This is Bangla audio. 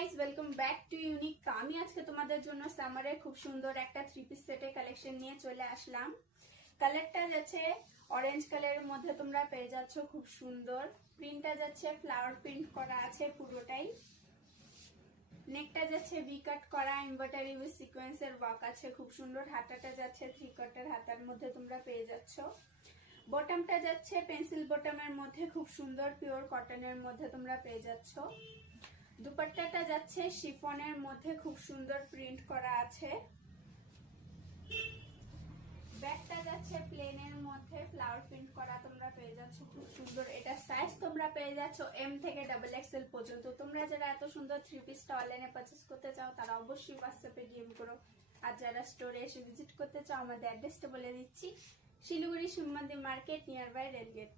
Guys, welcome back to unique. আমি আজকে তোমাদের জন্য সামারে খুব সুন্দর একটা থ্রি পিস সেটের কালেকশন নিয়ে চলে আসলাম। কালারটা যাচ্ছে অরেঞ্জ কালারের মধ্যে, তোমরা পেয়ে যাচ্ছ খুব সুন্দর। প্রিন্টটা যাচ্ছে ফ্লাওয়ার প্রিন্ট করা আছে পুরোটাই। নেকটা যাচ্ছে ভি কাট করা, এমব্রয়ডারি উইথ সিকোয়েন্সের ওয়ার্ক আছে খুব সুন্দর। হাতাটা যাচ্ছে থ্রি কাটের হাতার মধ্যে তোমরা পেয়ে যাচ্ছ। বটমটা যাচ্ছে পেন্সিল বটমের মধ্যে খুব সুন্দর পিওর কটনের মধ্যে তোমরা পেয়ে যাচ্ছ। দুপাট্টাটা যাচ্ছে শিফনের মধ্যে খুব সুন্দর প্রিন্ট করা আছে। ব্যাকটা যাচ্ছে প্লেনের মধ্যে ফ্লাওয়ার প্রিন্ট করা তোমরা পেয়ে যাচ্ছ খুব সুন্দর। এটা সাইজ তোমরা পেয়ে যাচ্ছ এম থেকে ডাবল এক্সেল পর্যন্ত। তোমরা যারা এত সুন্দর থ্রি পিসটা অনলাইনে পারচেজ করতে চাও তারা অবশ্যই হোয়াটসঅ্যাপে ডিএম করো। আর যারা স্টোরে এসে ভিজিট করতে চাও আমাদের অ্যাড্রেসটা বলে দিচ্ছি, শিলিগুড়ি শিব মন্দির মার্কেট, নিয়ার বাই রেলগেট।